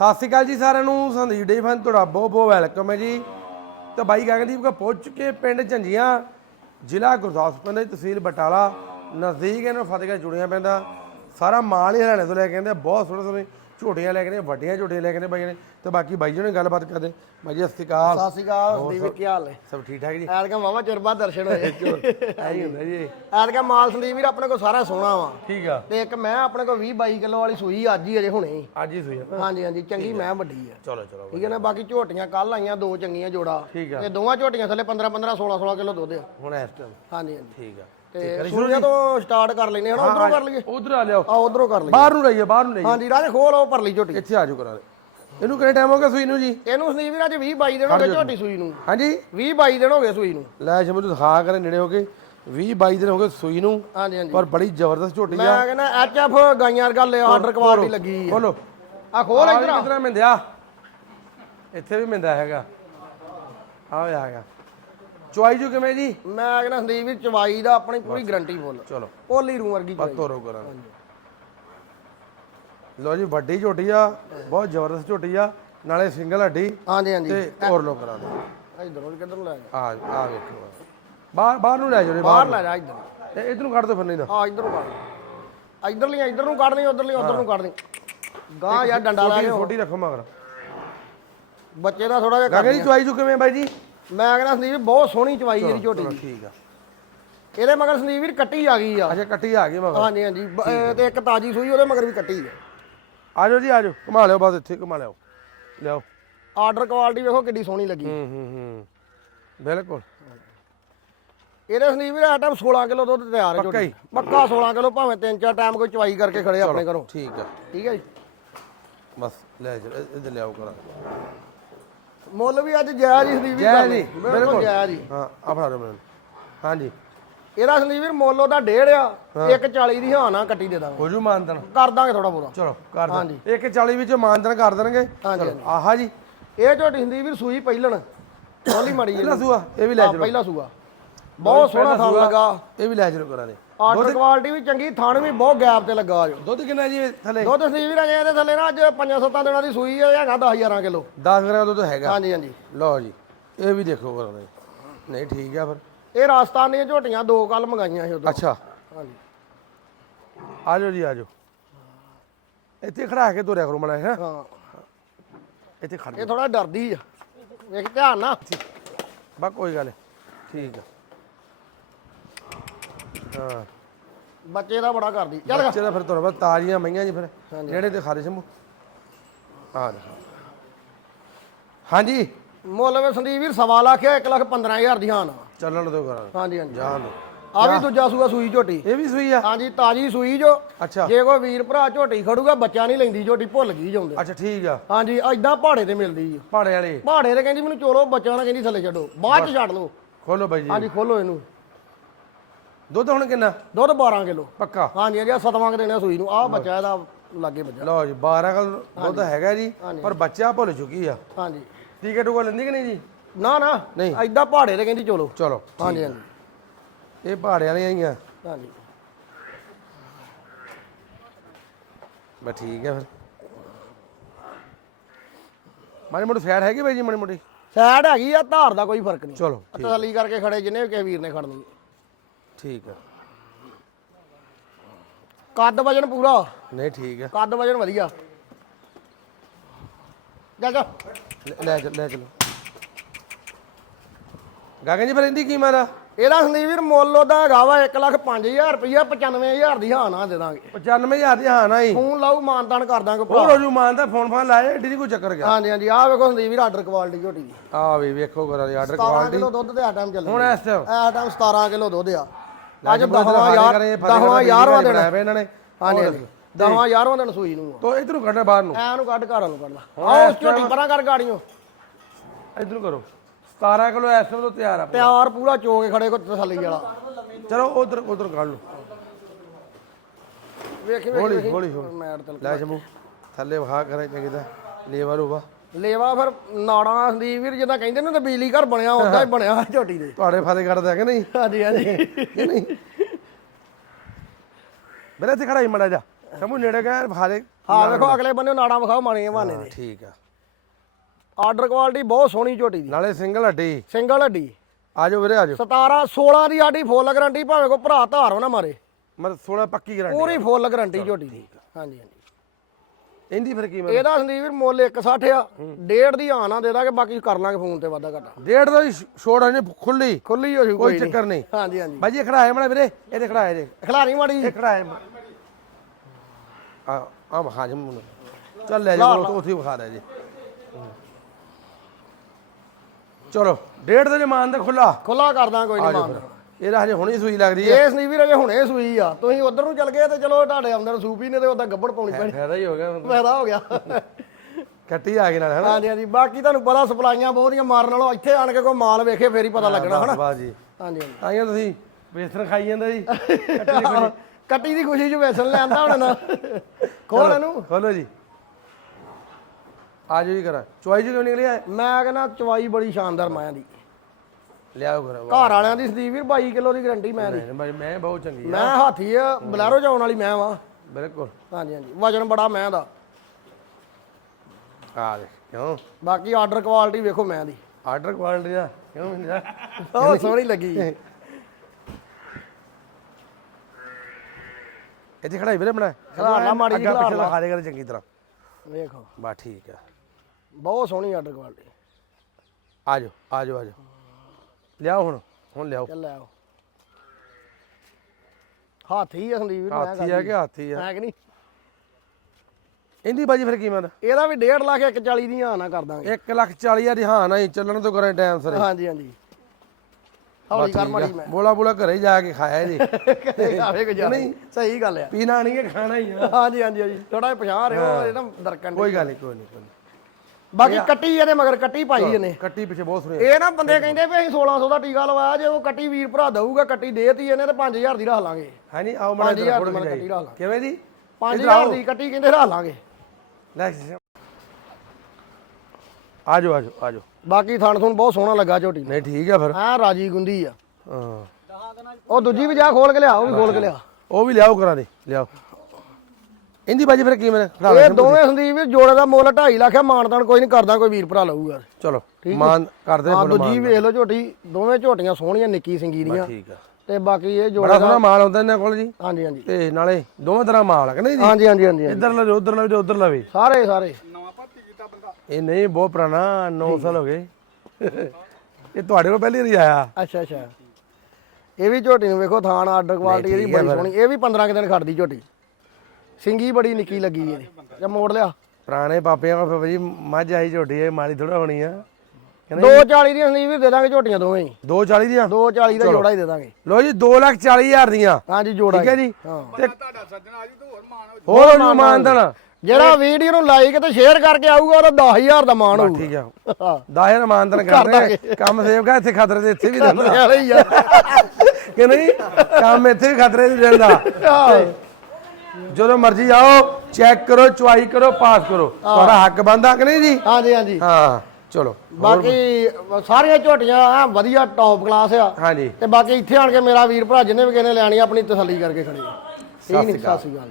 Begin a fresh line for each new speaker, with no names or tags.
ਸਤਿ ਸ਼੍ਰੀ ਅਕਾਲ ਜੀ ਸਾਰਿਆਂ ਨੂੰ, ਸੰਦੀਪ ਡੇ ਫਨ, ਤੁਹਾਡਾ ਬਹੁਤ ਬਹੁਤ ਵੈਲਕਮ ਹੈ ਜੀ। ਤਾਂ ਬਾਈ ਗਗਨਦੀਪ ਕੋ ਪਹੁੰਚ ਚੁੱਕੇ ਪਿੰਡ ਝੰਜੀਆਂ, ਜ਼ਿਲ੍ਹਾ ਗੁਰਦਾਸਪੁਰ ਦੀ ਤਹਿਸੀਲ ਬਟਾਲਾ, ਨਜ਼ਦੀਕ ਇਹਨਾਂ ਫਤਿਹਗੜ੍ਹ ਜੁੜੀਆਂ ਪੈਂਦਾ। ਸਾਰਾ ਮਾਲ ਹੀ ਹਰਿਆਣੇ ਤੋਂ ਲੈ ਕੇ ਆਉਂਦੇ ਬਹੁਤ ਸੋਹਣੇ ਸੋਹਣੇ ਝੋਟੀਆਂ ਲੈ ਕੇ ਨੇ ਵੱਡੀਆਂ ਝੋਟੀਆਂ ਲੈ ਕੇ ਨੇ ਬਾਈ ਨੇ ਤੇ ਬਾਕੀ ਬਾਈ ਜੀ ਨੇ ਗੱਲਬਾਤ ਕਰਦੇ। ਬਾਈ ਜੀ ਸਤਿ ਸ਼੍ਰੀ ਅਕਾਲ।
ਸਤਿ ਸ਼੍ਰੀ ਅਕਾਲ ਸੰਦੀਪ ਕੀ ਹਾਲ ਹੈ?
ਸਭ ਠੀਕ ਠਾਕ ਜੀ?
ਐਤਕਾਂ ਵਾਵਾ ਚਿਰ ਬਾਅਦ ਦਰਸ਼ਨ ਹੋਏ।
ਐਂ ਹੁੰਦਾ ਜੀ।
ਐਤਕਾਂ ਮਾਲ ਸੰਦੀਪ ਵੀਰ ਆਪਣੇ ਕੋਲ ਸਾਰਾ ਸੋਹਣਾ ਵਾ।
ਠੀਕ ਆ।
ਤੇ ਇੱਕ ਮੈਂ ਆਪਣੇ ਕੋਲ 20 22 ਕਿਲੋ ਵਾਲੀ ਸੂਈ ਅੱਜ ਹੀ ਅਜੇ ਹੁਣੇ।
ਅੱਜ ਹੀ ਸੋਈ ਆ।
ਹਾਂਜੀ ਹਾਂਜੀ ਚੰਗੀ ਮੈਂ ਵੱਡੀ ਆ।
ਚਲੋ ਚਲੋ
ਠੀਕ ਹੈ ਨਾ ਬਾਕੀ ਝੋਟੀਆਂ ਕੱਲ ਆਈਆਂ ਦੋ ਚੰਗੀਆਂ ਜੋੜਾ। ਤੇ ਦੋਵਾਂ ਝੋਟੀਆਂ ਥੱਲੇ 15 15 16 16 ਕਿਲੋ ਦੁੱਧ ਆ।
ਹੁਣ ਇਸ ਟਾਈਮ
ਹਾਂਜੀ ਹਾਂਜੀ।
ਠੀਕ ਆ।
ਤੇ ਸੂਈਆਂ ਤੋਂ ਸਟਾਰਟ ਕਰ ਲੈਨੇ ਹਣਾ ਉਧਰੋਂ ਕਰ ਲਈਏ।
ਉਧਰ ਆ ਲਿਓ
ਆ ਉਧਰੋਂ ਕਰ ਲਈਏ।
ਬਾਹਰ ਨੂੰ ਲਈਏ ਬਾਹਰ ਨੂੰ ਲਈਏ
ਹਾਂਜੀ ਰਾਜੇ ਖੋਲ ਉਹ ਪਰਲੀ ਝੋਟੀ।
ਇੱਥੇ ਆ ਜਾਓ ਕਰਾ ਦੇ ਇਹਨੂੰ ਕਿੰਨੇ ਟਾਈਮ ਹੋ ਗਿਆ ਸੂਈ ਨੂੰ ਜੀ?
ਇਹਨੂੰ ਸੰਦੀਪ ਵੀਰ ਅੱਜ 20 22 ਦਿਨ ਹੋ ਗਏ ਝੋਟੀ ਸੂਈ ਨੂੰ।
ਹਾਂਜੀ।
20 22 ਦਿਨ ਹੋ ਗਏ ਸੂਈ ਨੂੰ।
ਲੈ ਜਮੂ ਤੂੰ ਦਿਖਾ ਕਰੇ ਨੇੜੇ ਹੋ ਕੇ। 20 22 ਦਿਨ ਹੋ ਗਏ ਸੂਈ ਨੂੰ।
ਹਾਂਜੀ ਹਾਂਜੀ।
ਪਰ ਬੜੀ ਜ਼ਬਰਦਸਤ ਝੋਟੀ ਆ।
ਮੈਂ ਕਹਿੰਦਾ ਐਚਐਫ ਗਾਈਆਂ ਵਰਗਾ ਲੈ ਆਰਡਰ ਕੁਆਲਿਟੀ ਲੱਗੀ ਆ।
ਬੋਲੋ
ਆ ਖੋਲ ਇੱਧਰ ਆ।
ਕਿਤਨਾ ਮਿੰਦਿਆ ਇੱਥੇ ਵੀ ਮਿੰਦਾ ਹੈਗਾ। ਆ ਆ ਗਿਆ। ਚੁਆਈ ਜੋ ਕਿਵੇਂ ਜੀ?
ਮੈਂ ਕਹਿੰਦਾ ਸੰਦੀਪ ਵੀਰ ਚਵਾਈ ਦਾ ਆਪਣੀ ਪੂਰੀ ਗਰੰਟੀ ਫੁੱਲ।
ਚਲੋ।
ਪੋਲੀ ਰੂ ਵਰਗੀ ਚਵਾਈ।
ਤੋਰੋ ਕਰਾਂ ਲੋ ਜੀ ਵੱਡੀ ਝੋਟੀ ਆ ਬਹੁਤ ਜ਼ਬਰਦਸਤ ਝੋਟੀ ਆ ਨਾਲੇ ਸਿੰਗਲ ਹੱਡੀ।
ਹਾਂਜੀ ਹਾਂਜੀ।
ਤੇ ਤੋਰ ਲੋ ਕਰਾਂ
ਇਧਰੋਂ ਕਿੱਧਰ ਨੂੰ ਲੈ ਜਾ
ਆ ਆ ਵੇਖੋ। ਬਾਹਰ ਬਾਹਰ ਨੂੰ ਲੈ ਜਾਓ ਜੀ
ਬਾਹਰ ਲੈ ਜਾ ਇਧਰ।
ਤੇ ਇਧਰ ਨੂੰ ਕੱਢ ਦੋ ਫਿਰ ਨਹੀਂ ਤਾਂ।
ਆ ਇਧਰ ਨੂੰ ਕੱਢ ਇਧਰਲੀਆਂ ਇਧਰ ਨੂੰ ਕੱਢ ਦੇ ਉਧਰਲੀਆਂ ਉਧਰ ਨੂੰ ਕੱਢ ਦੇ ਗਾਂ ਯਾਰ ਡੰਡਾ ਲਾ ਕੇ
ਛੋਟੀ ਰੱਖੋ ਮਗਰ।
ਬੱਚੇ ਦਾ ਥੋੜਾ ਜਿਹਾ ਕਰ
ਜੀ ਚੁਆਈ ਜੋ ਕਿਵੇਂ ਬਾਈ ਜੀ?
ਮੈਂ ਕਹਿੰਦਾ ਸੰਦੀਪ ਬਹੁਤ ਸੋਹਣੀ ਚਵਾਈ ਇਹਦੀ ਝੋਟੀ
ਚਲੋ ਠੀਕ ਆ।
ਇਹਦੇ ਮਗਰ ਸੰਦੀਪ ਵੀਰ ਕੱਟੀ ਆ ਗਈ ਆ।
ਅੱਛਾ ਕੱਟੀ ਆ ਗਈ ਮਗਰ।
ਹਾਂਜੀ ਹਾਂਜੀ। ਬ- ਤੇ ਇੱਕ ਤਾਜੀ ਸੂਈ ਉਹਦੇ ਮਗਰ ਵੀ ਕੱਟੀ ਆ।
ਆ ਜਾਓ ਜੀ ਆ ਜਾਓ ਘੁਮਾ ਲਿਓ ਬਸ ਇੱਥੇ ਘੁਮਾ ਲਿਓ। ਲਿਓ
ਆਰਡਰ ਕੁਆਲਿਟੀ ਵੇਖੋ ਕਿੱਡੀ ਸੋਹਣੀ ਲੱਗੀ।
ਹੂੰ ਹੂੰ ਹੂੰ। ਬਿਲਕੁਲ।
ਇਹਦੇ ਸੰਦੀਪ ਵੀਰ ਆ ਟਾਈਮ 16 ਕਿਲੋ ਦੁੱਧ ਤਿਆਰ ਹੈ
ਪੱਕਾ
ਝੋਟੀ
ਹੀ?
ਪੱਕਾ 16 ਕਿਲੋ ਭਾਵੇਂ ਤਿੰਨ ਚਾਰ ਟਾਈਮ ਕੋਈ ਚਵਾਈ ਕਰਕੇ ਖੜੇ ਆਪਣੇ ਘਰੋਂ।
ਠੀਕ ਆ।
ਠੀਕ ਹੈ ਜੀ।
ਬਸ ਲੈ ਜਾ ਇੱਧਰ ਲਿਆਓ ਕਰਾਂ
ਮੁੱਲ ਵੀ ਅੱਜ ਜਾਇਜ਼ ਹੀ ਸੰਦੀਪ
ਜੈ
ਕਰਨੇ।
ਜੀ
ਬਿਲਕੁਲ। ਜਾਇਜ਼ ਹੀ।
ਹਾਂ ਆ ਫੜਾ ਦਿਓ ਮੈਨੂੰ। ਹਾਂਜੀ।
ਇਹਦਾ ਸੰਦੀਪ ਵੀਰ ਮੁੱਲ ਉਹਦਾ ਡੇਢ ਆ 140 ਦੀ ਹਾਂ ਨਾ ਕੱਟੀ ਦੇ ਦਾਂਗੇ।
ਹੋ ਜੂ ਮਾਨਦਨ
ਕਰ ਦਾਂਗੇ ਥੋੜਾ ਬਹੁਤਾ।
ਚਲੋ ਕਰ ਦੋ
ਹਾਂਜੀ।
140 ਵਿੱਚ ਮਾਨਦਨ ਕਰ ਦੇਣਗੇ।
ਹਾਂਜੀ,
ਚਲੋ ਆਹਾ ਜੀ।
ਇਹ ਝੋਟੀ ਸੰਦੀਪ ਵੀਰ ਸੂਈ ਪਹਿਲਣ। ਖੋਲੀ ਮੜੀ
ਪਹਿਲਾ ਸੂਆ ਇਹ ਵੀ ਲੈ ਚਲੋ।
ਪਹਿਲਾ ਸੂਆ। ਬਹੁਤ ਸੋਹਣਾ ਥਣ
ਸੂਆ,
ਲੱਗਾ।
ਇਹ ਵੀ ਲੈ ਚਲੋ ਕਰਾਂ ਦੇ।
ਆਰਡਰ ਕੁਆਲਿਟੀ ਵੀ ਚੰਗੀ ਥਣ ਵੀ ਬਹੁਤ ਗੈਪ ਤੇ ਲੱਗਾ ਜੋ
ਦੁੱਧ ਕਿੰਨਾ ਜੀ ਥੱਲੇ?
ਦੁੱਧ ਸੰਦੀਪ ਵੀਰ ਅਜੇ ਇਹਦੇ ਥੱਲੇ ਨਾ ਅੱਜ 5-7 ਦਿਨਾਂ ਦੀ ਸੂਈ ਹੈ ਹੈਗਾ 10 11 ਕਿਲੋ।
10 ਗ੍ਰਾਮ ਦੁੱਧ ਹੈਗਾ।
ਹਾਂਜੀ ਹਾਂਜੀ।
ਲਓ ਜੀ ਇਹ ਵੀ ਦੇਖੋ ਕਰਾਂ ਦੇ। ਨਹੀਂ ਠੀਕ ਆ ਫਿਰ।
ਇਹ ਰਾਜਸਥਾਨ ਦੀਆਂ ਝੋਟੀਆਂ ਦੋ ਕੱਲ ਮੰਗਾਈਆਂ ਸੀ ਉਦੋਂ।
ਅੱਛਾ।
ਹਾਂਜੀ।
ਆ ਜਾਓ ਜੀ ਆ ਜਾਓ ਇੱਥੇ ਖੜਾ ਕੇ ਤੋਰਿਆ ਕਰੋ ਮੜਾ ਹੈ
ਹਾਂ।
ਇੱਥੇ ਖੜ
ਇਹ ਥੋੜਾ ਡਰਦੀ ਆ। ਵੇਖ ਧਿਆਨ ਨਾਲ।
ਬਾ ਕੋਈ ਗੱਲ। ਠੀਕ ਆ। ਹਾਂ।
ਬੱਚੇ ਦਾ ਬੜਾ ਕਰਦੀ। ਚੱਲ
ਬੱਚੇ ਦਾ ਫਿਰ ਤੁਹਾਨੂੰ ਪਤਾ ਤਾਜ਼ੀਆਂ ਮਈਆਂ ਜੀ ਫਿਰ। ਜਿਹੜੇ ਤੇ ਖਾਦੇ ਸ਼ੰਭੂ। ਆ ਦੇਖੋ। ਹਾਂਜੀ।
ਮੁੱਲ ਵੇ ਸੰਦੀਪ ਵੀਰ ਸਵਾ ਲੱਖ ਆ 1 ਲੱਖ 15000 ਦੀ ਹਾਂ
ਚੱਲਣ ਦੋ ਕਰਾਂ
ਹਾਂਜੀ ਹਾਂਜੀ।
ਜਾਣ ਦੋ
ਆ ਵੀ ਦੂਜਾ ਸੂਆ ਸੂਈ ਝੋਟੀ।
ਇਹ ਵੀ ਸੂਈ ਆ?
ਹਾਂਜੀ ਤਾਜੀ ਸੂਈ ਜੋ।
ਅੱਛਾ।
ਜੇ ਕੋਈ ਵੀਰ ਭਰਾ ਝੋਟੀ ਖੜੂਗਾ ਬੱਚਾ ਨਹੀਂ ਲੈਂਦੀ ਝੋਟੀ ਭੁੱਲ ਗਈ ਜਾਂਦੇ
ਅੱਛਾ ਠੀਕ ਆ।
ਹਾਂਜੀ ਐਦਾਂ ਪਹਾੜੇ ਤੇ ਮਿਲਦੀ ਆ
ਪਹਾੜੇ ਵਾਲੇ।
ਪਹਾੜੇ ਤੇ ਕਹਿੰਦੀ ਮੈਨੂੰ ਚੋਲੋ ਬੱਚਾ ਨਾ ਕਹਿੰਦੀ ਥੱਲੇ ਛੱਡੋ। ਬਾਅਦ ਚ ਛੱਡ ਲਓ।
ਖੋਲੋ ਬਾਈ ਜੀ।
ਹਾਂਜੀ ਖੋਲੋ ਇਹਨੂੰ।
ਦੁੱਧ ਹੁਣ ਕਿੰਨਾ?
ਦੁੱਧ 12 ਕਿਲੋ।
ਪੱਕਾ?
ਹਾਂਜੀ ਹਾਂਜੀ ਆਹ ਸਤਵਾਂ ਕੁ ਦੇਣਾ ਸੂਈ ਨੂੰ। ਆਹ ਬੱਚਾ ਇਹਦਾ ਲਾਗੇ ਬੱਚਾ
ਲਓ ਜੀ 12 ਕਲ ਦੁੱਧ ਹੈਗਾ ਜੀ ਪਰ ਬੱਚਾ ਭੁੱਲ ਚੁੱਕੀ ਆ।
ਹਾਂਜੀ।
ਟੀਕੇ ਟੂਕਾ ਲੈਂਦੀ ਕਿ ਨਹੀਂ ਜੀ?
ਨਾ ਨਾ
ਨਹੀਂ।
ਐਦਾਂ ਪਹਾੜੇ ਤੇ ਕਹਿੰਦੀ ਚੋਲੋ।
ਚਲੋ
ਹਾਂਜੀ ਹਾਂਜੀ।
ਇਹ ਪਹਾੜੇ ਵਾਲੀਆਂ ਹੀ ਆ।
ਹਾਂਜੀ।
ਬਸ ਠੀਕ ਹੈ ਫਿਰ। ਮਾੜੀ ਮੋਟੀ ਫੈਟ ਹੈਗੀ ਬਾਈ ਜੀ ਮਾੜੀ ਮੋਟੀ?
ਸਾਈਡ ਹੈਗੀ ਆ ਧਾਰ ਦਾ ਕੋਈ ਫ਼ਰਕ ਨਹੀਂ।
ਚਲੋ
ਤਸੱਲੀ ਕਰਕੇ ਖੜੇ ਜਿੰਨੇ ਵੀ ਕਿਸੇ ਵੀਰ ਨੇ ਖੜਨੀ।
ਠੀਕ ਹੈ
ਕੱਦ ਵਜਨ ਪੂਰਾ।
ਨਹੀਂ ਠੀਕ ਹੈ
ਕੱਦ ਵਜਨ ਵਧੀਆ। ਜਾ ਜਾ।
ਲੈ- ਲੈ ਚੱਲ ਲੈ ਚਲੋ। ਗਾਗਨ ਜੀ ਫਿਰ ਇਹਦੀ ਕੀ ਮਾਰਾ
ਇਹਦਾ ਸੰਦੀਪ ਵੀਰ ਮੁੱਲ ਉਹਦਾ ਹੈਗਾ ਵਾ 1 ਲੱਖ 5000 ਰੁਪਈਆ 95000 ਦੀ ਹਾਂ ਨਾ ਦੇ ਦਾਂਗੇ।
95000 ਦੀ ਹਾਂ ਨਾ ਹੀ
ਫੋਨ ਲਾਉ ਮਾਨਤਾਨ ਕਰ ਦਾਂਗੇ ਭਰਾ।
ਹੋਰ ਰੋਜੂ ਮਾਨਦਾ ਫੋਨ ਫਾਨ ਲਾਇਆ ਏਡੀ ਨੀ ਕੋਈ ਚੱਕਰ ਗਿਆ?
ਹਾਂਜੀ ਹਾਂਜੀ ਆਹ ਵੇਖੋ ਸੰਦੀਪ ਵੀਰ ਆਰਡਰ ਕੁਆਲਿਟੀ ਝੋਟੀ ਦੀ।
ਆ ਵੀ ਵੇਖੋ ਕਰਾਂ ਦੀ ਆਰਡਰ
17
ਕੁਆਲਿਟੀ
ਕਿਲੋ ਦੁੱਧ ਤੇ ਆ ਟਾਈਮ ਚੱਲਦਾ
ਹੁਣ ਇਸ ਟਾਈਮ
ਆ ਟਾਈਮ 17 ਕਿਲੋ ਦੁੱਧ ਆ। ਅੱਜ
ਬਹੁਤ
10ਵਾਂ
ਹਾਰੇ
ਯਾਰ 10ਵਾਂ ਯਾਰਵਾਂ
ਪਿਆ ਇਹਨਾਂ ਨੇ।
ਹਾਂਜੀ ਹਾਂਜੀ 10ਵਾਂ ਯਾਰਵਾਂ ਦਿਨ ਸੂਈ ਨੂੰ
ਤੋ ਇਧਰੋਂ ਕੱਢਣਾ ਬਾਹਰ ਨੂੰ।
ਐ ਨੂੰ ਕੱਢ ਘਰਾਂ ਨੂੰ ਕੱਢ ਲਾ। ਆਹ ਝੋਟੀ ਪਰਾਂ ਕਰ ਗਾੜੀਆਂ।
ਇਧਰੋਂ ਕਰੋ। 17 ਕਿਲੋ ਇਸ ਤੋਂ ਤਿਆਰ ਆ
ਪਿਆਰ ਪੂਰਾ ਚੋ ਕੇ ਖੜੇ ਕੋ ਤਸੱਲੀ ਵਾਲਾ।
ਚਲੋ ਉਧਰ ਉਧਰ ਕੱਢ ਲਓ।
ਵੇਖੀ ਵੇਖੀ
ਹੌਲੀ ਹੌਲੀ ਲੈ ਸ਼ਮੂ ਥੱਲੇ ਵਹਾ ਕਰੇ ਚੰਗੀ ਦਾ ਲੇਵਾ ਰੂਵਾ
ਲੇਵਾ ਫਿਰ ਨਾੜਾਂ ਸੰਦੀਪ ਵੀਰ ਜਿੱਦਾਂ ਕਹਿੰਦੇ ਨੇ ਤੇ ਬਿਜਲੀ ਘਰ ਬਣਿਆ ਉਦਾਂ ਹੀ ਬਣਿਆ ਝੋਟੀ ਦੇ।
ਤੁਹਾਡੇ ਫਾਦੇ ਕੱਢਦਾ ਕਿ ਨਹੀਂ?
ਹਾਂਜੀ ਹਾਂਜੀ।
ਕਿ ਨਹੀਂ। ਮੇਰੇ ਤੇ ਖੜਾ ਹੀ ਮੜਾ ਜਾ ਸਮੂ ਨੇੜੇ ਗਏ ਭਾਰੇ
ਹਾਂ ਵੇਖੋ ਅਗਲੇ ਬੰਨੇ ਨਾੜਾਂ ਵਿਖਾਓ ਮਾਣੀਆਂ ਬਹਾਨੇ ਦੇ।
ਠੀਕ ਆ।
ਆਰਡਰ ਕੁਆਲਿਟੀ ਬਹੁਤ ਸੋਹਣੀ ਝੋਟੀ ਦੀ।
ਨਾਲੇ ਸਿੰਗਲ ਹੱਡੀ।
ਸਿੰਗਲ ਹੱਡੀ।
ਆਜੋ ਵੀਰੇ ਆਜੋ
17 16 ਦੀ ਸਾਡੀ ਫੁੱਲ ਗਾਰੰਟੀ ਭਾਵੇਂ ਕੋ ਭਰਾ ਧਾਰੋ ਨਾ ਮਾਰੇ।
ਮਤਲਬ 16 ਪੱਕੀ ਗਰੰਟੀ
ਪੂਰੀ ਫੁੱਲ ਗਾਰੰਟੀ ਝੋਟੀ ਦੀ। ਹਾਂਜੀ ਹਾਂਜੀ।
ਇਹਦੀ ਫਿਰ ਕੀਮਤ
ਇਹਦਾ ਸੰਦੀਪ ਵੀਰ ਮੁੱਲ 160 ਆ। ਡੇਢ ਦੀ ਆਣਾ ਦੇ ਦਾਂਗੇ ਬਾਕੀ ਕਰ ਲਾਂਗੇ ਫੋਨ ਤੇ ਵਾਧਾ ਘਟਾ।
ਡੇਢ ਦਾ ਛੋੜ ਹਣੇ ਖੁੱਲੀ
ਖੁੱਲੀ ਹੋ ਜੂ
ਕੋਈ ਚੱਕਰ ਨਹੀਂ।
ਹਾਂਜੀ ਹਾਂਜੀ।
ਬਾਜੀ ਖੜਾਏ ਮੜਾ ਵੀਰੇ ਇਹਦੇ ਖੜਾਏ ਜੇ।
ਖਿਲਾਰੀ ਮਾੜੀ
ਇਹ ਖੜਾਏ ਆ ਆ ਮਖਾ ਜਮ ਨੂੰ ਚੱਲ ਲੈ ਜਾ ਉਹ ਉੱਥੇ ਵਿਖਾ ਦੇ ਜੀ। ਚਲੋ ਡੇਢ ਦੇ ਜਮਾਨ ਦਾ ਖੁੱਲਾ
ਖੁੱਲਾ ਕਰਦਾ ਕੋਈ ਨਹੀਂ ਮਾਨ।
ਇਹਦਾ ਹਜੇ ਹੁਣੀ ਸੂਈ ਲੱਗਦੀ ਹੈ
ਇਹ ਸੰਦੀਪ ਵੀਰ ਅਜੇ ਹੁਣੇ ਸੂਈ ਆ। ਤੁਸੀਂ ਉਧਰ ਨੂੰ ਚੱਲ ਗਏ ਤੇ ਚਲੋ ਤੁਹਾਡੇ ਅੰਦਰ ਸੂਪੀ ਨੇ ਤੇ ਉਹਦਾ ਗੱਬੜ ਪਾਉਣੀ ਪੈਣੀ।
ਫਾਇਦਾ ਹੀ ਹੋ ਗਿਆ
ਫਾਇਦਾ ਹੋ ਗਿਆ।
ਕੱਟੀ ਆ ਗਈ ਨਾਲ ਹੈ ਨਾ
ਹਾਂਜੀ ਹਾਂਜੀ। ਬਾਕੀ ਤੁਹਾਨੂੰ ਪਤਾ ਸਪਲਾਈਆਂ ਬਹੁਤੀਆਂ ਮਾਰਨ ਨਾਲੋਂ ਇੱਥੇ ਆਣ ਕੇ ਕੋਈ ਮਾਲ ਵੇਖੇ ਫੇਰ ਹੀ ਪਤਾ ਲੱਗਣਾ ਹਨਾ?
ਵਾਹ ਜੀ।
ਹਾਂਜੀ ਹਾਂਜੀ।
ਆਈਆਂ ਤੁਸੀਂ। ਵੇਸਣ ਖਾਈ ਜਾਂਦਾ ਜੀ। ਕੱਟੀ ਦੀ ਖੁਸ਼ੀ।
ਕੱਟੀ ਦੀ ਖੁਸ਼ੀ ਚ ਵੇਸਣ ਲੈਂਦਾ ਹੁਣ ਨਾ। ਖੋਲ ਇਹਨੂੰ।
ਖੋਲੋ ਜੀ। ਆ ਜਾਓ ਜੀ ਕਰਾਂ ਚੁਆਈ ਜੀ ਕਿਉਂ ਨਿਕਲਿਆ
ਮੈਂ ਕਹਿੰਦਾ ਚਵਾਈ ਬੜੀ ਸ਼ਾਨਦਾਰ ਮਾਇਆ ਦੀ।
ਲਿਆਓ ਕਰਾਂ
ਘਰ ਵਾਲਿਆਂ ਦੀ ਸੰਦੀਪ ਵੀਰ 22 ਕਿਲੋ ਦੀ ਗਰੰਟੀ ਮੈਂ ਦੀ।
ਨਹੀਂ ਭਾਈ ਮੈਂ ਬਹੁਤ ਚੰਗੀ ਆ।
ਮੈਂ ਹਾਥੀ ਆ ਬਲੈਰੋ ਜਾਉਣ ਵਾਲੀ ਮੈਂ ਵਾਂ।
ਬਿਲਕੁਲ।
ਹਾਂਜੀ ਹਾਂਜੀ। ਵਜਨ ਬੜਾ ਮੈਂ ਦਾ।
ਆ ਦੇ ਕਿਉਂ?
ਬਾਕੀ ਆਰਡਰ ਕੁਆਲਿਟੀ ਵੇਖੋ ਮੈਂ ਦੀ।
ਆਰਡਰ ਕੁਆਲਿਟੀ ਦਾ ਕਿਉਂ ਮਿਲਿਆ
ਬਹੁਤ ਸੋਹਣੀ ਲੱਗੀ।
ਇੱਥੇ ਖੜਾਈ ਵੀਰੇ ਬਣਾ
ਖੜਾ ਮਾੜੀ ਜਿਹੀ
ਅੱਗਾ
ਖੜਾ
ਪਿੱਛੇ
ਲਾ।
ਦਿਖਾ ਦੇ ਕਰ ਚੰਗੀ ਤਰ੍ਹਾਂ।
ਵੇਖੋ।
ਬਾ ਠੀਕ ਆ।
ਬਹੁਤ ਸੋਹਣੀ ਆਰਡਰ ਕੁਆਲਿਟੀ
ਆ ਜਾਓ ਆ ਜਾਓ ਆ ਜਾਓ। ਲਿਆਓ ਹੁਣ ਹੁਣ ਲਿਆਓ।
ਚੱਲ ਆਓ ਹਾਥੀ ਆ ਸੰਦੀਪ ਵੀਰ ਮੈਂ
ਹਾਥੀ ਆ ਕਿ ਹਾਥੀ ਆ?
ਹੈ ਕਿ ਨਹੀਂ?
ਇਹਦੀ ਬਾਜੀ ਫਿਰ ਕੀਮਤ
ਇਹਦਾ ਵੀ 1.5 ਲੱਖ 140 ਦੀਆਂ ਨਾ ਕਰ ਦਾਂਗੇ।
1 ਲੱਖ 40 ਹਜ਼ਾਰ ਦੀ ਹਾਂ ਨਹੀਂ ਚੱਲਣ ਤੋਂ ਕਰਾਂ ਟਾਈਮ ਸਰ।
ਹਾਂਜੀ ਹਾਂਜੀ। ਹੌਲੀ ਕਰ ਮਾੜੀ ਮੈਂ।
ਬੋਲਾ ਬੋਲਾ ਘਰੇ ਜਾ ਕੇ ਖਾਇਆ ਜੀ
ਆਵੇ ਨਹੀਂ? ਸਹੀ ਗੱਲ ਆ।
ਪੀਣਾ ਨਹੀਂ ਖਾਣਾ ਹੀ ਆ।
ਹਾਂਜੀ ਹਾਂਜੀ ਹਾਂਜੀ। ਥੋੜਾ ਜਿਹਾ ਪਛਾਣ ਰਿਓ ਇਹ ਨਾ ਦਰਕਣ
ਕੋਈ ਗੱਲ ਨਹੀਂ ਕੋਈ ਨਹੀਂ ਕੋਈ ਨਹੀਂ।
ਬਾਕੀ ਕੱਟੀ ਇਹਦੇ ਮਗਰ ਕੱਟੀ ਪਾਈ ਇਹਨੇ
ਕੱਟੀ ਪਿੱਛੇ ਬਹੁਤ ਸੁਣਿਆ
ਇਹ ਨਾ ਬੰਦੇ ਕਹਿੰਦੇ ਵੀ ਅਸੀਂ 1600 ਦਾ ਟੀਕਾ ਲਵਾਇਆ ਜੇ ਉਹ ਕੱਟੀ ਵੀਰ ਭਰਾ ਦਊਗਾ ਕੱਟੀ ਦੇਤੀ ਇਹਨੇ ਤੇ 5000 ਦੀ ਰੱਖ ਲਾਂਗੇ।
ਹੈ ਨਹੀਂ ਆਓ ਮਾੜਾ ਜਿਹਾ
ਦੀ ਕੱਟੀ ਲਾ ਲਾਂ।
ਕਿਵੇਂ ਜੀ
5000 ਦੀ ਕੱਟੀ ਕਹਿੰਦੇ ਰੱਖ ਲਾਂਗੇ।
ਲੈ ਆ ਜਾਓ ਆ ਜਾਓ ਆ ਜਾਓ
ਬਾਕੀ ਥਣ ਥੁਣ ਬਹੁਤ ਸੋਹਣਾ ਲੱਗਾ ਝੋਟੀ
ਨਹੀਂ ਠੀਕ ਆ ਫਿਰ।
ਆ ਰਾਜੀ ਗੁੰਦੀ ਆ।
ਹਾਂ।
ਉਹ ਦੂਜੀ ਵੀ ਜਾ ਖੋਲ ਕੇ ਲਿਆ ਉਹ ਵੀ ਖੋਲ ਕੇ ਲਿਆ।
ਉਹ ਵੀ ਲਿਆਓ ਕਰਾਂ ਦੇ ਲਿਆਓ। ਇਹਦੀ ਬਾਜੀ ਫਿਰ ਕੀ ਮੇਰੇ
ਇਹ ਦੋਵੇਂ ਸੰਦੀਪ ਜੋੜੇ ਦਾ ਮੁੱਲ 2.5 ਲੱਖ ਹੈ ਮਾਨਤਾਨ ਕੋਈ ਨਹੀਂ ਕਰਦਾ ਕੋਈ ਵੀਰ ਭਰਾ ਲਊਗਾ
ਚਲੋ ਮਾਨ ਕਰਦੇ ਫੋਨ
ਦੂਜੀ ਵੇਖ ਲਓ ਝੋਟੀ ਦੋਵੇਂ ਝੋਟੀਆਂ ਸੋਹਣੀਆਂ ਨਿੱਕੀ ਸਿੰਗੀ ਦੀਆਂ।
ਠੀਕ ਆ।
ਤੇ ਬਾਕੀ ਇਹ ਜੋੜੇ
ਬੜਾ ਸੋਹਣਾ ਮਾਲ ਆਉਂਦਾ ਇਹਨਾਂ ਕੋਲ ਜੀ।
ਹਾਂਜੀ ਹਾਂਜੀ।
ਤੇ ਨਾਲੇ ਦੋਵੇਂ ਤਰ੍ਹਾਂ ਮਾਲ ਆ ਕਿ ਨਹੀਂ ਜੀ।
ਹਾਂਜੀ ਹਾਂਜੀ ਹਾਂਜੀ।
ਇੱਧਰ ਲਵੇ ਉੱਧਰ ਲਵੇ ਉੱਧਰ ਲਵੇ।
ਸਾਰੇ ਸਾਰੇ।
ਇਹ ਨਹੀਂ ਬਹੁਤ ਪੁਰਾਣਾ 9 ਸਾਲ ਹੋ ਗਏ। ਇਹ ਤੁਹਾਡੇ ਕੋਲ ਪਹਿਲੀ ਵਾਰੀ ਆਇਆ।
ਅੱਛਾ ਅੱਛਾ। ਇਹ ਵੀ ਝੋਟੀ ਨੂੰ ਵੇਖੋ ਥਾਣ ਆਰਡਰ ਕੁਆਲਿਟੀ ਇਹਦੀ ਬੜੀ ਸੋਹਣੀ ਇਹ ਵੀ 15 ਕੁ ਦਿਨ ਖੜਦੀ ਝੋਟੀ। ਸਿੰਗੀ ਬੜੀ ਨਿੱਕੀ ਲੱਗੀ ਇਹਦੀ ਜਾਂ ਮੋੜ ਲਿਆ।
ਪੁਰਾਣੇ ਪਾਪਿਆਂ ਕੋਲ ਫਿਰ ਜੀ ਮੱਝ ਆਈ ਝੋਟੀ ਇਹ ਮਾਲੀ ਥੋੜਾ ਹੋਣੀ ਆ।
240 ਦੀਆਂ ਸੰਦੀਪ ਵੀ ਦੇ ਦਾਂਗੇ ਝੋਟੀਆਂ ਦੋਵੇਂ। ਹੀ
240 ਦੀਆਂ?
240 ਦਾ ਜੋੜਾ ਹੀ ਦੇ ਦਾਂਗੇ।
ਲੋ ਜੀ 2 ਲੱਖ 40 ਹਜ਼ਾਰ ਦੀਆਂ।
ਹਾਂਜੀ ਜੋੜਾ
ਠੀਕ ਹੈ ਜੀ।
ਹਾਂ।
ਤੇ ਹੋਰ ਨੂੰ ਮਾਨਦਨ
ਜਿਹੜਾ ਵੀਡੀਓ ਨੂੰ ਲਾਈਕ ਤੇ ਸ਼ੇਅਰ ਕਰਕੇ ਆਊਗਾ ਉਹਦਾ 10000 ਦਾ ਮਾਣ ਹੋਊਗਾ।
ਠੀਕ ਆ।
ਹਾਂ।
10000 ਮਾਨਦਨ ਕਰਦੇ ਕੰਮ ਸੇਵ ਕਾ ਇੱਥੇ ਖਤਰੇ ਦੇ ਇੱਥੇ ਵੀ
ਆ।
ਕਿ ਨਹੀਂ ਕੰਮ ਇੱਥੇ ਵੀ ਖਤਰੇ ਦੇ ਰਹਿੰਦਾ। ਜਦੋਂ ਮਰਜ਼ੀ ਆਓ ਚੈੱਕ ਕਰੋ ਚੁਆਈ ਕਰੋ ਪਾਸ ਕਰੋ। ਤੁਹਾਡਾ ਹੱਕ ਬੰਦਾ ਕਿ ਨਹੀਂ ਜੀ?
ਹਾਂਜੀ ਹਾਂਜੀ।
ਹਾਂ ਚਲੋ
ਬਾਕੀ ਸਾਰੀਆਂ ਝੋਟੀਆਂ ਆ ਵਧੀਆ ਟੌਪ ਕਲਾਸ ਆ।
ਹਾਂਜੀ।
ਤੇ ਬਾਕੀ ਇੱਥੇ ਆਣ ਕੇ ਮੇਰਾ ਵੀਰ ਭਰਾ ਜਿਹਨੇ ਵੀ ਕਿਨੇ ਲੈਣੀ ਆਪਣੀ ਤਸੱਲੀ ਕਰਕੇ ਖੜੇ ਸਤਿ ਸ਼੍ਰੀ ਅਕਾਲ।